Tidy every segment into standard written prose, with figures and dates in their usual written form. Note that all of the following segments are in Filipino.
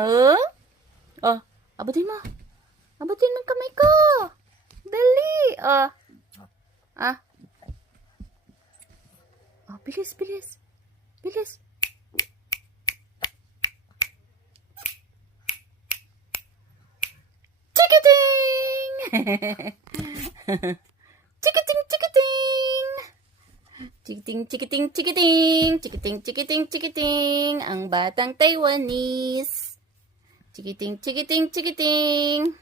Oh? Oh, abutin mo. Abutin mo yung kamay ko. Dali. Oh. Ah. Oh, bilis, bilis. Bilis. Chikiting! Chikiting, chikiting! Chikiting, chikiting, chikiting! Chikiting, chikiting, chikiting! Ang batang Taiwanese. Chikiting, chikiting, chikiting!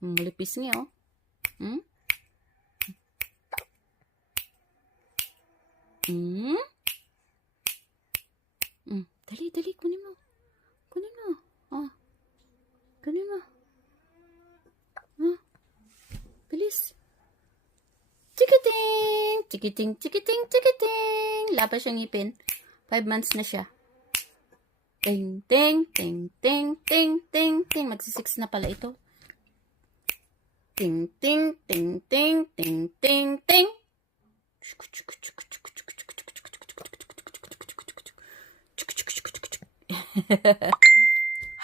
Malipis niya, oh. Hmm? Hmm? Dali, dali, kunin mo. Kunin mo. Oh. Kunin mo. Oh. Bilis. Chikiting! Chikiting, chikiting, chikiting! Lapa siyang ngipin. 5 months na siya. Ting, ting, ting, ting, ting, ting, ting. Magsi-6 na pala ito. Ting, ting, ting, ting, ting, ting, ting.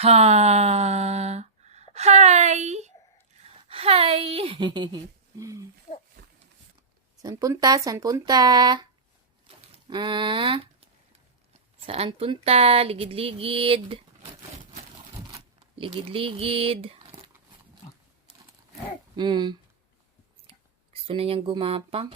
Ha! Hi! Hi! Saan punta? Saan punta? Ah? Saan punta? Ligid-ligid. Ligid-ligid. Gusto na niyang gumapang.